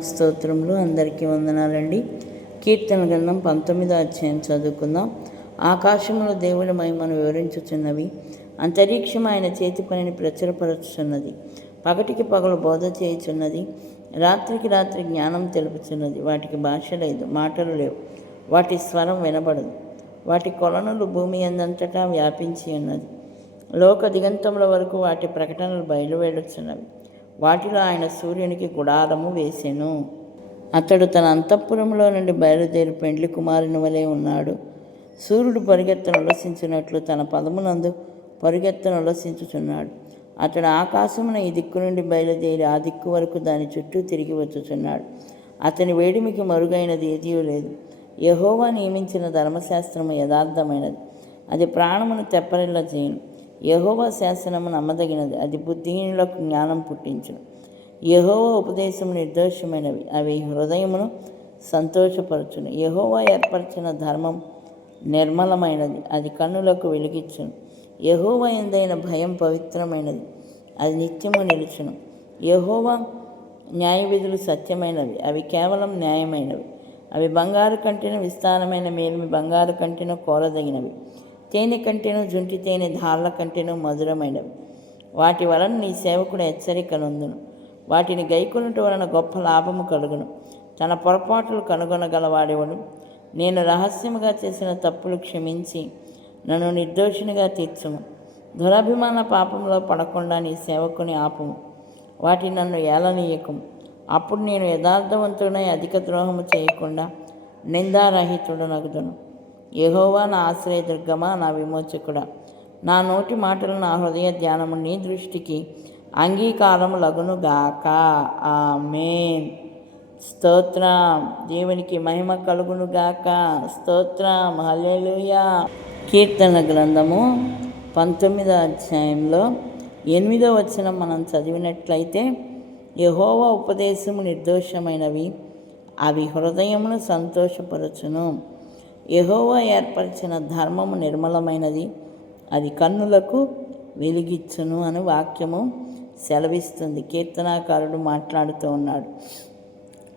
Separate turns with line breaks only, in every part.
స్తోత్రములు. అందరికీ వందనాలండి. కీర్తన గ్రంథం పంతొమ్మిదో అధ్యాయం చదువుకుందాం. ఆకాశంలో దేవుని మహిమను వివరించుచున్నవి. అంతరిక్షం ఆయన చేతి పనిని ప్రచురపరచుచున్నది. పగటికి పగలు బోధ చేయుచున్నది. రాత్రికి రాత్రి జ్ఞానం తెలుపుచున్నది. వాటికి భాష లేదు మాటలు లేవు. వాటి స్వరం వినబడదు. వాటి కొలనులు భూమి అందంతటా వ్యాపించి ఉన్నది. లోక దిగంతముల వరకు వాటి ప్రకటనలు బయలువెడుచున్నవి వాటిలో ఆయన సూర్యునికి గుడారము వేసెను. అతడు తన అంతఃపురంలో నుండి బయలుదేరి పెండ్లి కుమారుని వలె ఉన్నాడు. సూర్యుడు పరిగెత్తను ఉల్లసించినట్లు తన పదమునందు పరిగెత్తను ఉల్లసించుచున్నాడు అతడు ఆకాశమున ఈ దిక్కు నుండి బయలుదేరి ఆ దిక్కు వరకు దాని చుట్టూ తిరిగి వచ్చుచున్నాడు. అతని వేడిమికి మరుగైనది ఏదీ లేదు. యహోవా నియమించిన ధర్మశాస్త్రము యథార్థమైనది. అది ప్రాణమును తెప్పరిల్ల చేయను. యహోవా శాసనము నమ్మదగినది. అది బుద్ధిహీనులకు జ్ఞానం పుట్టించును. యహోవా ఉపదేశం నిర్దోషమైనవి. అవి హృదయమును సంతోషపరచును. యహోవా ఏర్పరిచిన ధర్మం నిర్మలమైనది. అది కన్నులకు వెలిగించును యహోవా ఎందైన భయం పవిత్రమైనది. అది నిత్యము నిలుచును. యహోవా న్యాయ విధులు సత్యమైనవి. అవి కేవలం న్యాయమైనవి. అవి బంగారు కంటిన విస్తారమైన మేలిమి బంగారు కంటిన కోరదగినవి. తేనె కంటేనూ జుంటి తేనె ధారల కంటేను మధురమైనవి. వాటి వలన నీ సేవకుడు హెచ్చరిక నొందును. వాటిని గైకొనుట వలన గొప్ప లాభము కలుగును. తన పొరపాట్లు కనుగొనగలవాడేవాడు? నేను రహస్యముగా చేసిన తప్పులు క్షమించి నన్ను నిర్దోషినిగా తీర్చుము. దురభిమాన పాపంలో పడకుండా నీ సేవకుని ఆపుము. వాటి నన్ను ఏలనీయకం అప్పుడు నేను యథార్థవంతుడై అధిక ద్రోహము చేయకుండా నిందారహితుడు నగుదును యహోవా నా ఆశ్రయదుర్గమా నా విమోచకుడా. నా నోటి మాటలు నా హృదయ ధ్యానము నీ దృష్టికి అంగీకారం లగును గాక ఆమేన్. స్తోత్రం. దేవునికి మహిమ కలుగును గాక స్తోత్రం. హల్లెలూయా. కీర్తన గ్రంథము పంతొమ్మిదో అధ్యాయంలో ఎనిమిదో వచనం మనం చదివినట్లయితే యహోవా ఉపదేశము నిర్దోషమైనవి అవి హృదయమును సంతోషపరచును. యహోవా ఏర్పరిచిన ధర్మము నిర్మలమైనది. అది కన్నులకు వెలిగిచ్చును అని వాక్యము సెలవిస్తుంది. కీర్తనాకారుడు మాట్లాడుతూ ఉన్నాడు.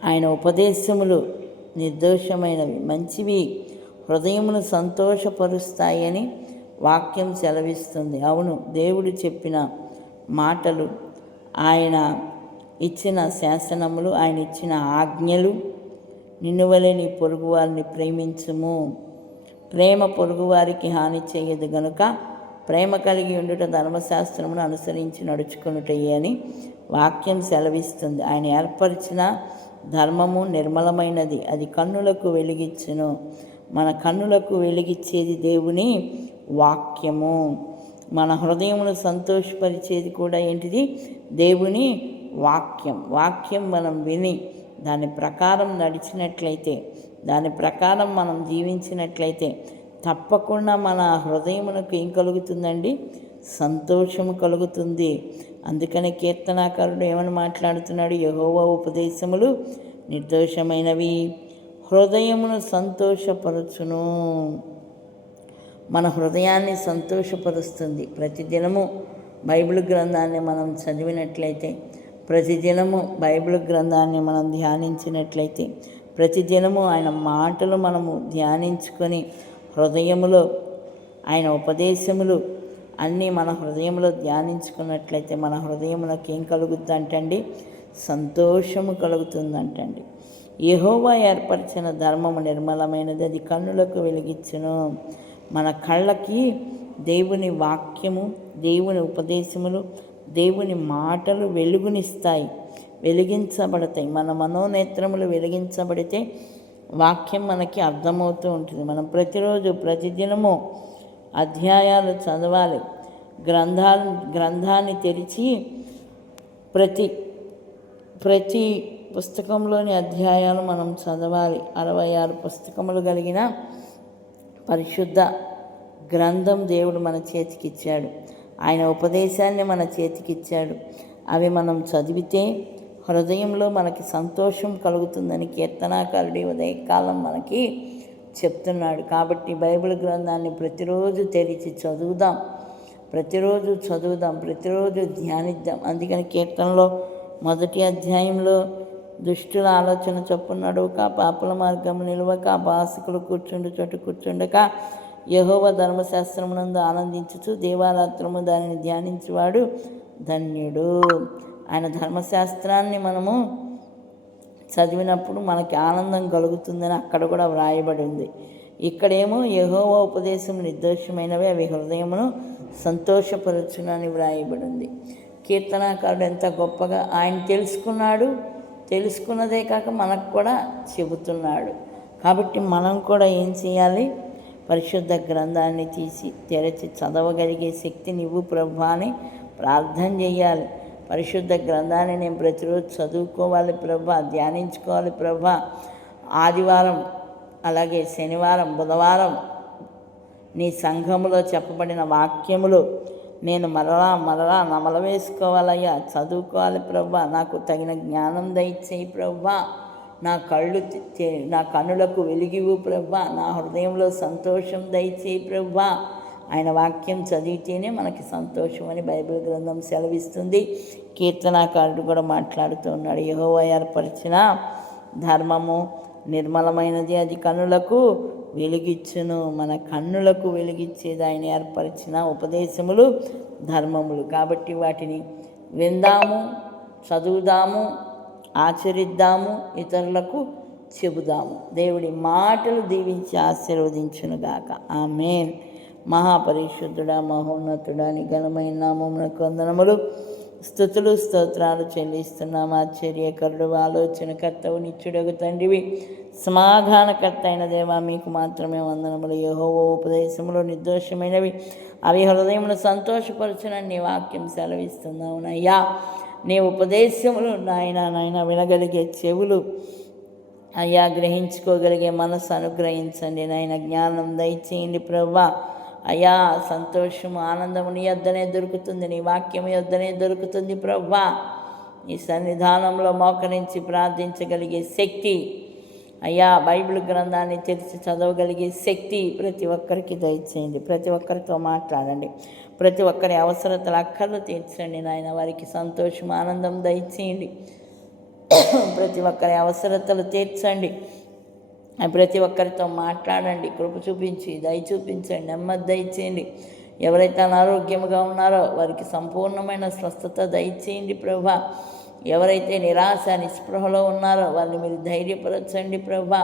ఆయన ఉపదేశములు నిర్దోషమైనవి మంచివి హృదయమును సంతోషపరుస్తాయని వాక్యం సెలవిస్తుంది. అవును దేవుడు చెప్పిన మాటలు ఆయన ఇచ్చిన శాసనములు ఆయన ఇచ్చిన ఆజ్ఞలు నిన్ను వలె నీ పొరుగువారిని ప్రేమించుము. ప్రేమ పొరుగువారికి హాని చేయదు గనుక ప్రేమ కలిగి ఉండుట ధర్మశాస్త్రమును అనుసరించి నడుచుకునుటయ్యి అని వాక్యం సెలవిస్తుంది. ఆయన ఏర్పరిచిన ధర్మము నిర్మలమైనది. అది కన్నులకు వెలిగించును మన కన్నులకు వెలిగించేది దేవుని వాక్యము. మన హృదయమును సంతోషపరిచేది కూడా ఏంటిది? దేవుని వాక్యం. వాక్యం మనం విని దాని ప్రకారం నడిచినట్లయితే దాని ప్రకారం మనం జీవించినట్లయితే తప్పకుండా మన హృదయమునకు ఏం కలుగుతుందండి? సంతోషము కలుగుతుంది. అందుకని కీర్తనాకారుడు ఏమని మాట్లాడుతున్నాడు? యహోవా ఉపదేశములు నిర్దోషమైనవి. హృదయమును సంతోషపరచును. మన హృదయాన్ని సంతోషపరుస్తుంది. ప్రతిదినము బైబిల్ గ్రంథాన్ని మనం చదివినట్లయితే ప్రతిదినము బైబిల్ గ్రంథాన్ని మనం ధ్యానించినట్లయితే ప్రతిదినము ఆయన మాటలు మనము ధ్యానించుకొని హృదయములో ఆయన ఉపదేశములు అన్నీ మన హృదయంలో ధ్యానించుకున్నట్లయితే మన హృదయమునకు ఏం కలుగుతుందంటండి? సంతోషము కలుగుతుందంటండి. యహోవా ఏర్పరిచిన ధర్మము నిర్మలమైనది అది కన్నులకు వెలిగించును మన కళ్ళకి దేవుని వాక్యము దేవుని ఉపదేశములు దేవుని మాటలు వెలుగునిస్తాయి వెలిగించబడతాయి. మన మనోనేత్రములు వెలిగించబడితే వాక్యం మనకి అర్థమవుతూ ఉంటుంది. మనం ప్రతిరోజు ప్రతిదినము అధ్యాయాలు చదవాలి. గ్రంథాల గ్రంథాన్ని తెరిచి ప్రతి ప్రతి పుస్తకంలోని అధ్యాయాలు మనం చదవాలి. అరవై ఆరు పుస్తకములు కలిగిన పరిశుద్ధ గ్రంథం దేవుడు మన చేతికిచ్చాడు. ఆయన ఉపదేశాన్ని మన చేతికిచ్చాడు అవి మనం చదివితే హృదయంలో మనకి సంతోషం కలుగుతుందని కీర్తనాకారుడి ఉదయకాలం మనకి చెప్తున్నాడు. కాబట్టి బైబిల్ గ్రంథాన్ని ప్రతిరోజు తెరిచి చదువుదాం. ప్రతిరోజు చదువుదాం. ప్రతిరోజు ధ్యానిద్దాం. అందుకని కీర్తనలో మొదటి అధ్యాయంలో దుష్టుల ఆలోచన చొప్పున నడువక పాపుల మార్గం నిలవక అపాసకులు కూర్చుండు చోటు కూర్చుండక యహోవ ధర్మశాస్త్రమునందు ఆనందించుచు దేవారాత్రము దానిని ధ్యానించువాడు ధన్యుడు. ఆయన ధర్మశాస్త్రాన్ని మనము చదివినప్పుడు మనకి ఆనందం కలుగుతుందని అక్కడ కూడా వ్రాయబడి ఉంది ఇక్కడేమో యహోవ ఉపదేశం నిర్దోషమైనవి అవి హృదయమును సంతోషపరచునని వ్రాయబడి ఉంది కీర్తనాకారుడు ఎంత గొప్పగా ఆయన తెలుసుకున్నాడు తెలుసుకున్నదే కాక మనకు కూడా చెబుతున్నాడు. కాబట్టి మనం కూడా ఏం చేయాలి? పరిశుద్ధ గ్రంథాన్ని తీసి తెరచి చదవగలిగే శక్తి నువ్వు ప్రభా అని ప్రార్థన చేయాలి. పరిశుద్ధ గ్రంథాన్ని నేను ప్రతిరోజు చదువుకోవాలి ప్రభా ధ్యానించుకోవాలి ప్రభా. ఆదివారం అలాగే శనివారం బుధవారం నీ సంఘములో చెప్పబడిన వాక్యములు నేను మరలా మరలా నమల వేసుకోవాలయ్యా చదువుకోవాలి ప్రభా నాకు తగిన జ్ఞానం దయచేయి ప్రభా. నా కళ్ళు నా కన్నులకు వెలిగివు ప్రభా. నా హృదయంలో సంతోషం దయచేయి ప్రభా. ఆయన వాక్యం చదివితేనే మనకి సంతోషం అని బైబిల్ గ్రంథం సెలవిస్తుంది. కీర్తనాకారుడు కూడా మాట్లాడుతూ ఉన్నాడు. యెహోవా ఏర్పరిచిన ధర్మము నిర్మలమైనది. అది కన్నులకు వెలిగిచ్చును. మన కన్నులకు వెలిగిచ్చేది ఆయన ఏర్పరిచిన ఉపదేశములు ధర్మములు. కాబట్టి వాటిని విందాము చదువుదాము. ఆచరిద్దాము ఇతరులకు చెబుదాము. దేవుడి మాటలు దీవించి ఆశీర్వదించునుగాక ఆమె మహాపరిశుద్ధుడా మహోన్నతుడా నీ ఘనమైన నామమునకు వందనములు. స్థుతులు స్తోత్రాలు చెల్లిస్తున్నాం. ఆశ్చర్యకరుడు ఆలోచనకర్తవు నిత్యుడగు తండ్రివి. సమాధానకర్త అయిన దేవా మీకు మాత్రమే వందనములు. యహోవో ఉపదేశములు నిర్దోషమైనవి. అవి హృదయమును సంతోషపరచునని వాక్యం సెలవిస్తున్నావునయ్యా. నీ ఉపదేశములు నాయన నాయన వినగలిగే చెవులు అయ్యా గ్రహించుకోగలిగే మనసు అనుగ్రహించండి. నాయన జ్ఞానం దయచేయండి ప్రభా. అయ్యా సంతోషము ఆనందము నీ యొద్దనే దొరుకుతుంది. నీ వాక్యం యొద్దనే దొరుకుతుంది ప్రభా. నీ సన్నిధానంలో మోకరించి ప్రార్థించగలిగే శక్తి అయ్యా బైబిల్ గ్రంథాన్ని తెరిచి చదవగలిగే శక్తి ప్రతి ఒక్కరికి దయచేయండి. ప్రతి ఒక్కరితో మాట్లాడండి. ప్రతి ఒక్కరి అవసరతలు అక్కర్లు తీర్చండి నాయన. వారికి సంతోషం ఆనందం దయచేయండి. ప్రతి ఒక్కరి అవసరతలు తీర్చండి. ప్రతి ఒక్కరితో మాట్లాడండి. కృప చూపించి దయ చూపించండి. నెమ్మది దయచేయండి. ఎవరైతే అనారోగ్యముగా ఉన్నారో వారికి సంపూర్ణమైన స్వస్థత దయచేయండి ప్రభా. ఎవరైతే నిరాశ నిస్పృహలో ఉన్నారో వారిని మీరు ధైర్యపరచండి ప్రభా.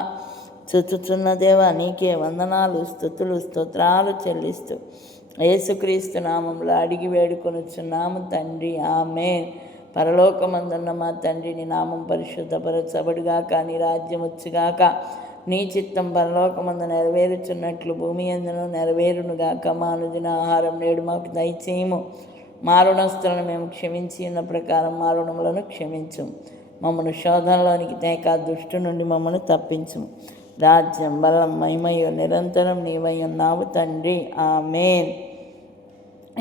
చుచుచున్న దేవా నీకే వందనాలు స్థుతులు స్తోత్రాలు చెల్లిస్తూ యేసుక్రీస్తు నామంలో అడిగి వేడుకొనుచున్నాము తండ్రి. ఆమె పరలోకమందున్న మా తండ్రి నీ నామం పరిశుద్ధపరచబడుగాక నీ రాజ్యం వచ్చుగాక. నీ చిత్తం పరలోకమందు నెరవేరుచున్నట్లు భూమి ఎందును నెరవేరునుగాక. మానుదిన ఆహారం నేడు మాకు దయచేయము. మా రుణస్తులను మేము క్షమించి ఉన్న ప్రకారం మా రుణములను క్షమించు మమ్మను శోధనలోనికి తేక దుష్టు నుండి మమ్మను తప్పించము. రాజ్యం బలం మహిమయు నిరంతరం నీవై ఉన్నావు తండ్రి. ఆమెన్.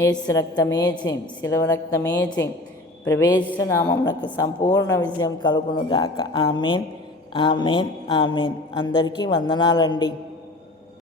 ఏసు రక్తమే చేయం శిలవ రక్తమే చేయం. ప్రవేశనామమునకు సంపూర్ణ విజయం కలుగునుగాక. ఆమెన్. ఆమెన్. ఆమెన్. అందరికీ వందనాలండి.